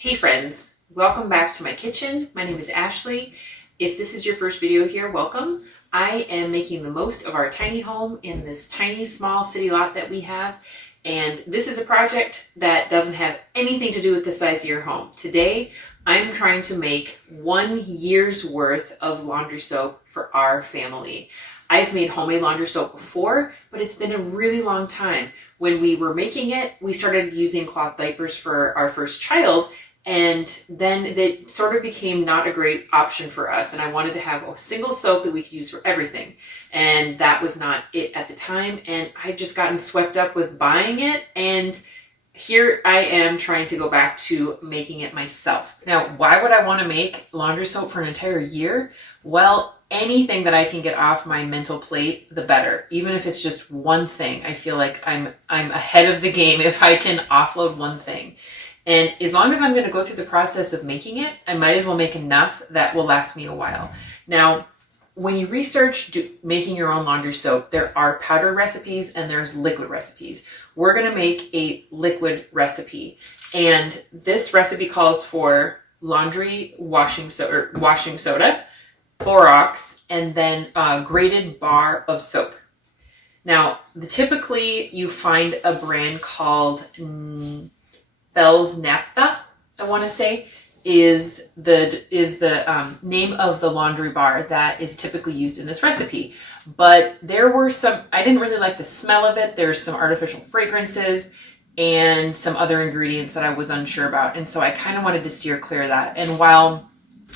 Hey friends, welcome back to my kitchen. My name is Ashley. If this is your first video here, welcome. I am making the most of our tiny home in this tiny small city lot that we have. And this is a project that doesn't have anything to do with the size of your home. Today, I'm trying to make 1 year's worth of laundry soap for our family. I've made homemade laundry soap before, but it's been a really long time. When we were making it, we started using cloth diapers for our first child, and then it sort of became not a great option for us. And I wanted to have a single soap that we could use for everything. And that was not it at the time. And I'd just gotten swept up with buying it. And here I am trying to go back to making it myself. Now, why would I want to make laundry soap for an entire year? Well, anything that I can get off my mental plate, the better. Even if it's just one thing, I feel like I'm ahead of the game if I can offload one thing. And as long as I'm going to go through the process of making it, I might as well make enough that will last me a while. Now, when you research making your own laundry soap, there are powder recipes and there's liquid recipes. We're going to make a liquid recipe. And this recipe calls for laundry washing soda, Borax, and then a grated bar of soap. Now, typically you find a brand called Naphtha, I want to say, is the name of the laundry bar that is typically used in this recipe. But there were some, I didn't really like the smell of it. There's some artificial fragrances and some other ingredients that I was unsure about. And so I kind of wanted to steer clear of that. And while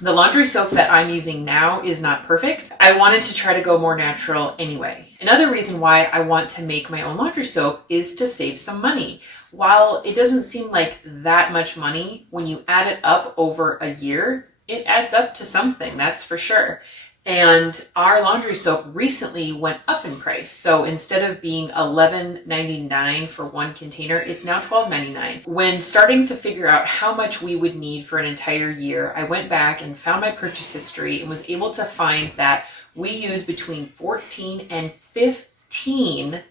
the laundry soap that I'm using now is not perfect, I wanted to try to go more natural anyway. Another reason why I want to make my own laundry soap is to save some money. While it doesn't seem like that much money, when you add it up over a year, it adds up to something, that's for sure. And our laundry soap recently went up in price. So instead of being $11.99 for one container, it's now $12.99. When starting to figure out how much we would need for an entire year, I went back and found my purchase history and was able to find that we use between 14 and 15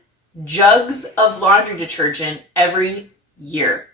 jugs of laundry detergent every year.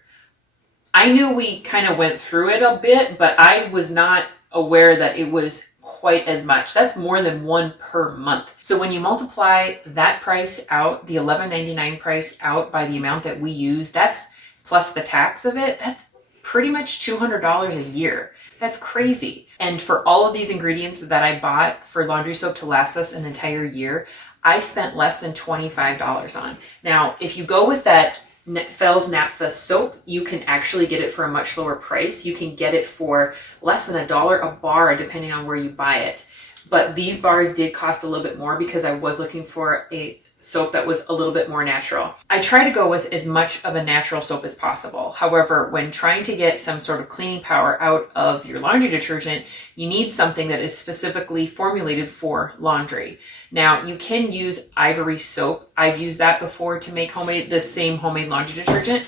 I knew we kind of went through it a bit, but I was not aware that it was quite as much. That's more than one per month. So when you multiply that price out, the $11.99 price out by the amount that we use, that's plus the tax of it, that's pretty much $200 a year. That's crazy. And for all of these ingredients that I bought for laundry soap to last us an entire year, I spent less than $25 on. Now, if you go with that Naphtha soap, you can actually get it for a much lower price. You can get it for less than $1 a bar, depending on where you buy it. But these bars did cost a little bit more because I was looking for a soap that was a little bit more natural. I try to go with as much of a natural soap as possible. However, when trying to get some sort of cleaning power out of your laundry detergent, you need something that is specifically formulated for laundry. Now, you can use ivory soap. I've used that before to make the same homemade laundry detergent,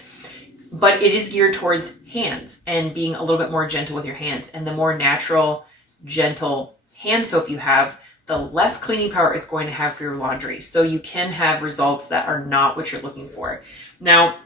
but it is geared towards hands and being a little bit more gentle with your hands. And the more natural, gentle hand soap you have, the less cleaning power it's going to have for your laundry. So you can have results that are not what you're looking for. Now,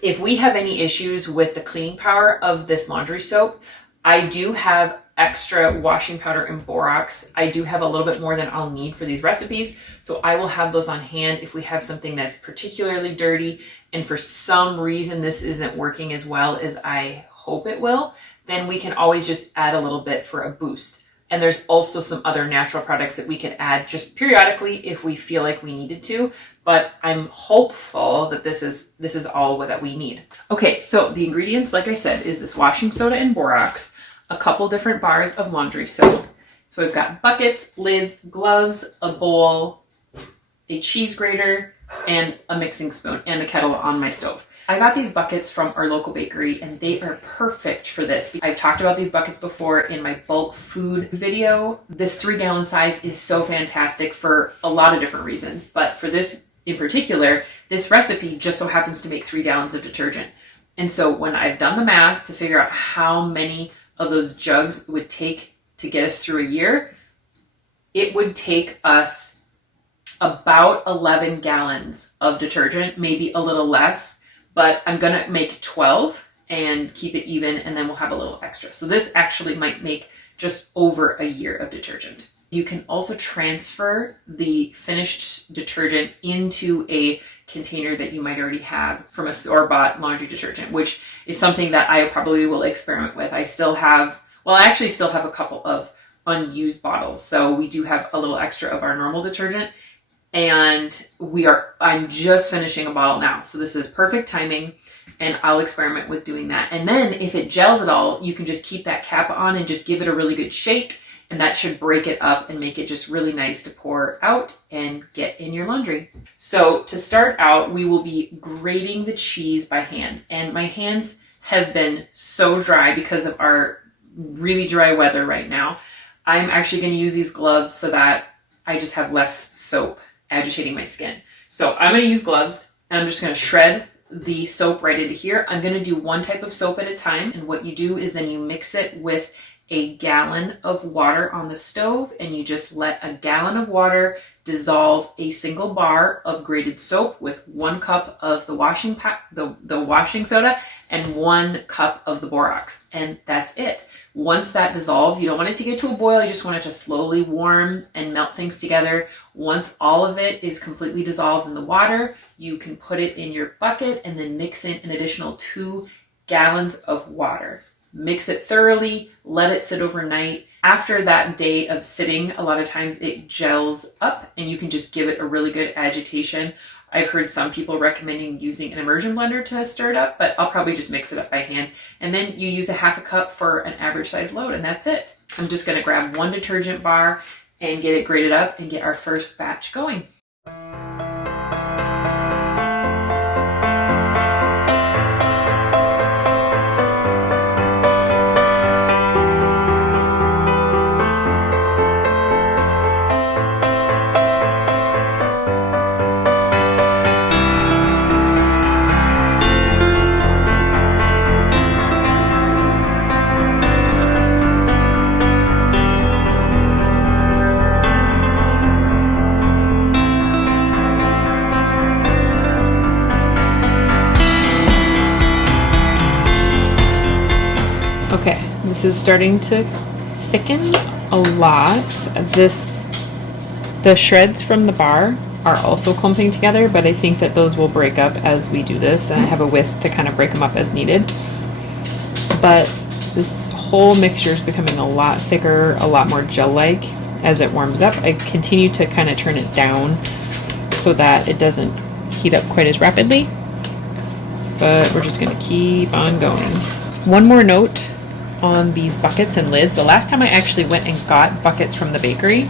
if we have any issues with the cleaning power of this laundry soap, I do have extra washing powder and borax. I do have a little bit more than I'll need for these recipes. So I will have those on hand if we have something that's particularly dirty and for some reason this isn't working as well as I hope it will, then we can always just add a little bit for a boost. And there's also some other natural products that we could add just periodically if we feel like we needed to, but I'm hopeful that this is all that we need. Okay, so the ingredients, like I said, is this washing soda and borax, a couple different bars of laundry soap. So we've got buckets, lids, gloves, a bowl, a cheese grater, and a mixing spoon and a kettle on my stove. I got these buckets from our local bakery and they are perfect for this. I've talked about these buckets before in my bulk food video. This 3-gallon size is so fantastic for a lot of different reasons, but for this in particular, this recipe just so happens to make 3 gallons of detergent. And so when I've done the math to figure out how many of those jugs would take to get us through a year, it would take us about 11 gallons of detergent, maybe a little less, but I'm going to make 12 and keep it even, and then we'll have a little extra. So this actually might make just over a year of detergent. You can also transfer the finished detergent into a container that you might already have from a store-bought laundry detergent, which is something that I probably will experiment with. I actually still have a couple of unused bottles. So we do have a little extra of our normal detergent, and I'm just finishing a bottle now. So this is perfect timing, and I'll experiment with doing that. And then if it gels at all, you can just keep that cap on and just give it a really good shake, and that should break it up and make it just really nice to pour out and get in your laundry. So to start out, we will be grating the cheese by hand. And my hands have been so dry because of our really dry weather right now. I'm actually going to use these gloves so that I just have less soap agitating my skin. So I'm going to use gloves, and I'm just going to shred the soap right into here. I'm going to do one type of soap at a time. And what you do is then you mix it with a gallon of water on the stove, and you just let a gallon of water dissolve a single bar of grated soap with 1 cup of the washing soda and 1 cup of the borax. And that's it. Once that dissolves, you don't want it to get to a boil. You just want it to slowly warm and melt things together. Once all of it is completely dissolved in the water, you can put it in your bucket and then mix in an additional 2 gallons of water. Mix it thoroughly, let it sit overnight. After that day of sitting, a lot of times it gels up and you can just give it a really good agitation. I've heard some people recommending using an immersion blender to stir it up, but I'll probably just mix it up by hand. And then you use a 1/2 cup for an average size load, and that's it. I'm just going to grab 1 detergent bar and get it grated up and get our first batch going. Okay, this is starting to thicken a lot. The shreds from the bar are also clumping together, but I think that those will break up as we do this, and I have a whisk to kind of break them up as needed. But this whole mixture is becoming a lot thicker, a lot more gel-like as it warms up. I continue to kind of turn it down so that it doesn't heat up quite as rapidly, but we're just going to keep on going. One more note on these buckets and lids. The last time I actually went and got buckets from the bakery,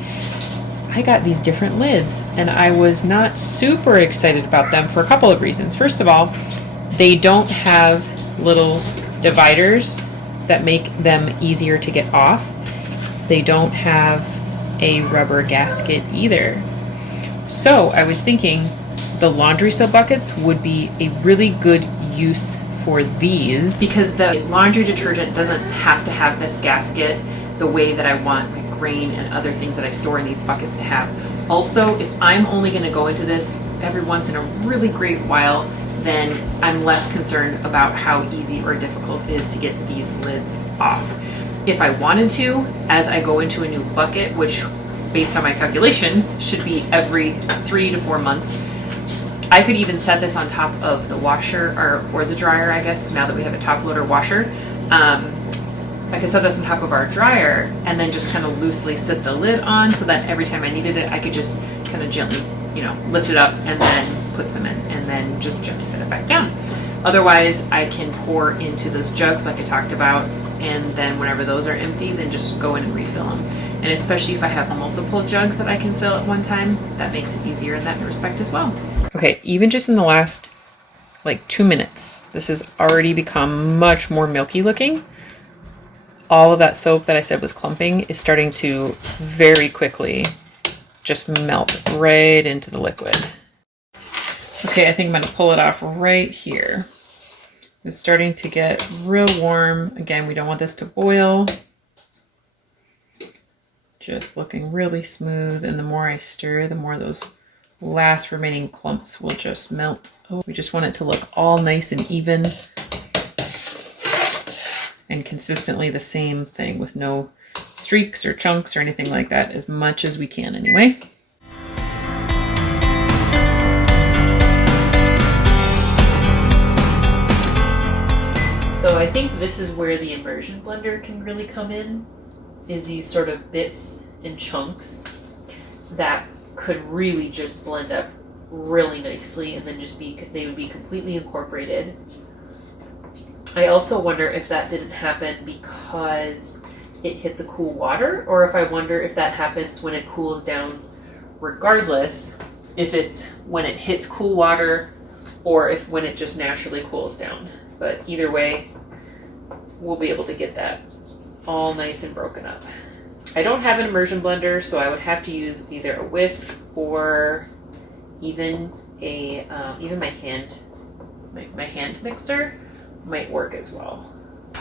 I got these different lids, and I was not super excited about them for a couple of reasons. First of all, they don't have little dividers that make them easier to get off. They don't have a rubber gasket either. So I was thinking the laundry soap buckets would be a really good use for these, because the laundry detergent doesn't have to have this gasket the way that I want my grain and other things that I store in these buckets to have. Also, if I'm only going to go into this every once in a really great while, then I'm less concerned about how easy or difficult it is to get these lids off. If I wanted to, as I go into a new bucket, which based on my calculations should be every 3 to 4 months, I could even set this on top of the washer or the dryer, I guess, now that we have a top loader washer. I could set this on top of our dryer and then just kind of loosely sit the lid on so that every time I needed it, I could just kind of gently, lift it up and then put some in and then just gently set it back down. Otherwise, I can pour into those jugs like I talked about, and then whenever those are empty, then just go in and refill them. And especially if I have multiple jugs that I can fill at one time, that makes it easier in that respect as well. Okay, even just in the last 2 minutes, this has already become much more milky looking. All of that soap that I said was clumping is starting to very quickly just melt right into the liquid. Okay, I think I'm going to pull it off right here. It's starting to get real warm. Again, we don't want this to boil. Just looking really smooth, and the more I stir, the more those last remaining clumps will just melt. Oh, we just want it to look all nice and even. and consistently the same thing with no streaks or chunks or anything like that, as much as we can anyway. So I think this is where the immersion blender can really come in, is these sort of bits and chunks that could really just blend up really nicely and then they would be completely incorporated. I also wonder if that didn't happen because it hit the cool water, or if I wonder if that happens when it cools down regardless, if it's when it hits cool water or if when it just naturally cools down. But either way, we'll be able to get that all nice and broken up. I don't have an immersion blender, so I would have to use either a whisk or even my hand mixer might work as well.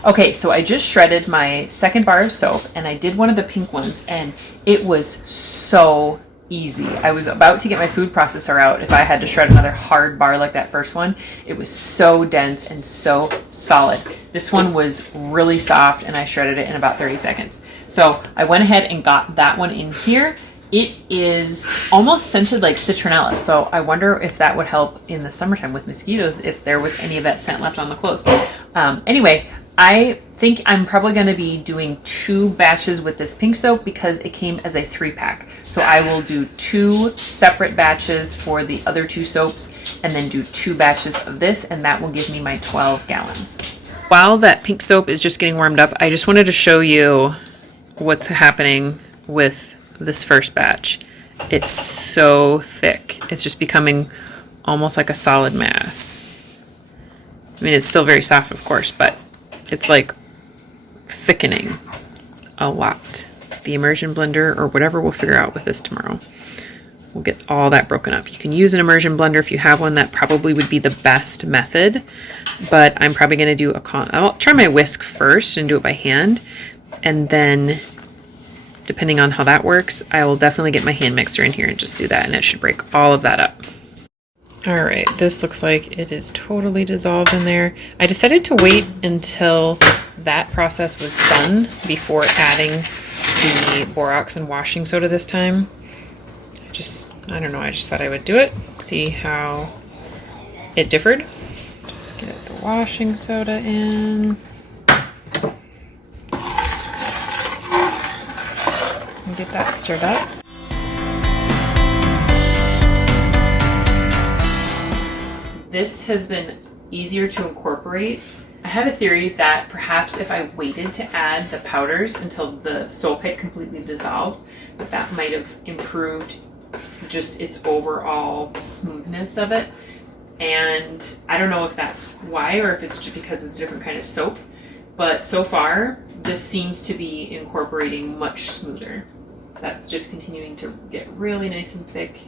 Okay, so I just shredded my second bar of soap, and I did one of the pink ones, and it was so easy. I was about to get my food processor out if I had to shred another hard bar like that first one. It was so dense and so solid. This one was really soft, and I shredded it in about 30 seconds. So I went ahead and got that one in here. It is almost scented like citronella, so I wonder if that would help in the summertime with mosquitoes, if there was any of that scent left on the clothes. Anyway, I think I'm probably going to be doing 2 batches with this pink soap because it came as a 3-pack. So I will do 2 separate batches for the other 2 soaps and then do 2 batches of this, and that will give me my 12 gallons. While that pink soap is just getting warmed up, I just wanted to show you what's happening with this first batch. It's so thick. It's just becoming almost like a solid mass. I mean, it's still very soft, of course, but it's like thickening a lot. The immersion blender or whatever we'll figure out with this tomorrow, we'll get all that broken up. You can use an immersion blender if you have one. That probably would be the best method, but I'm probably going to do I'll try my whisk first and do it by hand, and then depending on how that works, I will definitely get my hand mixer in here and just do that, and it should break all of that up. All right, this looks like it is totally dissolved in there. I decided to wait until that process was done before adding the borax and washing soda this time. I don't know, I just thought I would do it, see how it differed. Just get the washing soda in. And get that stirred up. This has been easier to incorporate. I had a theory that perhaps if I waited to add the powders until the soap had completely dissolved, that might have improved just its overall smoothness of it. And I don't know if that's why, or if it's just because it's a different kind of soap, but so far this seems to be incorporating much smoother. That's just continuing to get really nice and thick.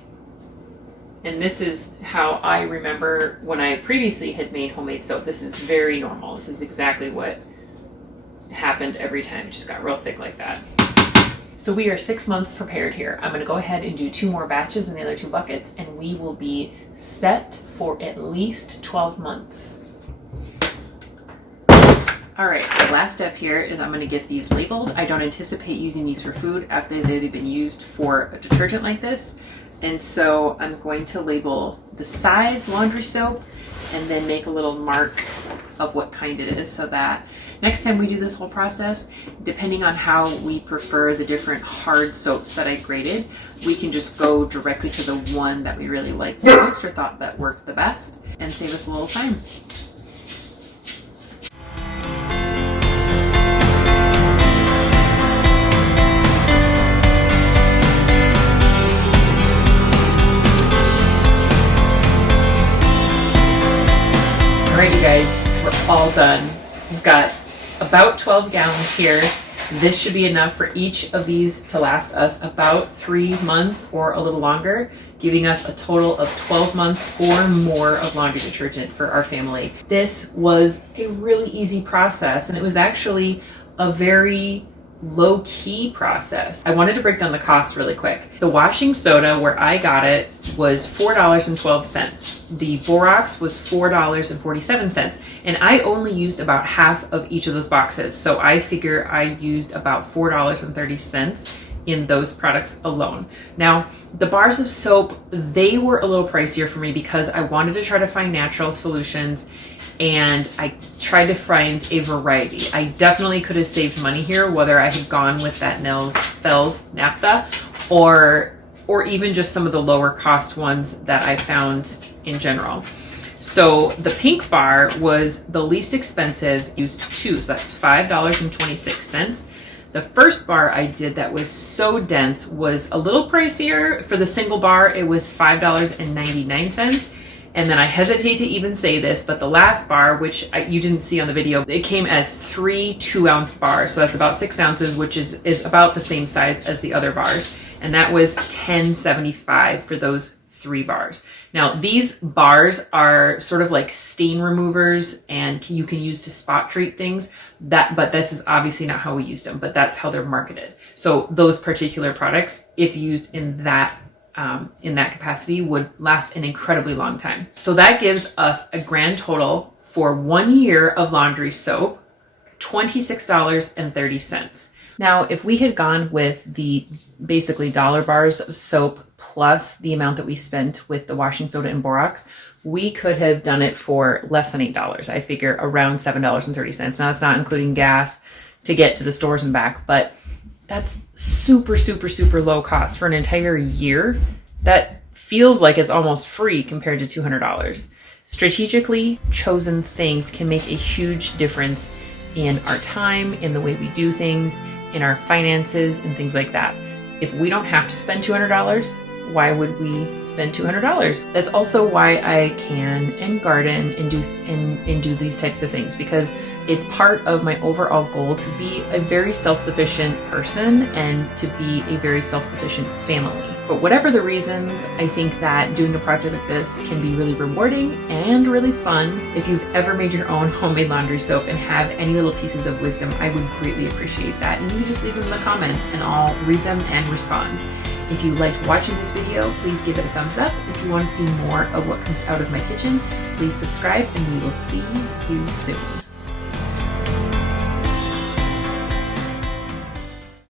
And this is how I remember when I previously had made homemade soap. This is very normal. This is exactly what happened every time. It just got real thick like that. So we are 6 months prepared here. I'm going to go ahead and do 2 more batches in the other 2 buckets, and we will be set for at least 12 months. All right, the last step here is I'm going to get these labeled. I don't anticipate using these for food after they've been used for a detergent like this. And so I'm going to label the sides laundry soap and then make a little mark of what kind it is, so that next time we do this whole process, depending on how we prefer the different hard soaps that I graded, we can just go directly to the one that we really liked the most or thought that worked the best and save us a little time. All right, you guys, we're all done. We've got about 12 gallons here. This should be enough for each of these to last us about 3 months or a little longer, giving us a total of 12 months or more of laundry detergent for our family. This was a really easy process, and it was actually a very low-key process. I wanted to break down the cost really quick. The washing soda where I got it was $4.12. The borax was $4.47. And I only used about half of each of those boxes. So I figure I used about $4.30 in those products alone. Now, the bars of soap, they were a little pricier for me because I wanted to try to find natural solutions, and I tried to find a variety. I definitely could have saved money here, whether I had gone with that Fells naphtha or even just some of the lower cost ones that I found in general. So the pink bar was the least expensive, used two, so that's $5.26. The first bar I did that was so dense was a little pricier. For the single bar, it was $5.99. And then I hesitate to even say this, but the last bar, which you didn't see on the video, it came as 3 2-ounce bars. So that's about 6 ounces, which is about the same size as the other bars. And that was $10.75 for those 3 bars. Now, these bars are sort of like stain removers, and you can use to spot treat things. But this is obviously not how we used them, but that's how they're marketed. So those particular products, if used in that capacity, would last an incredibly long time. So that gives us a grand total for 1 year of laundry soap, $26.30. Now, if we had gone with the basically dollar bars of soap plus the amount that we spent with the washing soda and borax, we could have done it for less than $8. I figure around $7.30. Now, that's not including gas to get to the stores and back, but that's super, super, super low cost for an entire year. That feels like it's almost free compared to $200. Strategically chosen things can make a huge difference in our time, in the way we do things, in our finances, and things like that. If we don't have to spend $200, why would we spend $200? That's also why I can and garden and do these types of things, because it's part of my overall goal to be a very self-sufficient person and to be a very self-sufficient family. But whatever the reasons, I think that doing a project like this can be really rewarding and really fun. If you've ever made your own homemade laundry soap and have any little pieces of wisdom, I would greatly appreciate that. And you can just leave them in the comments and I'll read them and respond. If you liked watching this video, please give it a thumbs up. If you want to see more of what comes out of my kitchen, please subscribe, and we will see you soon.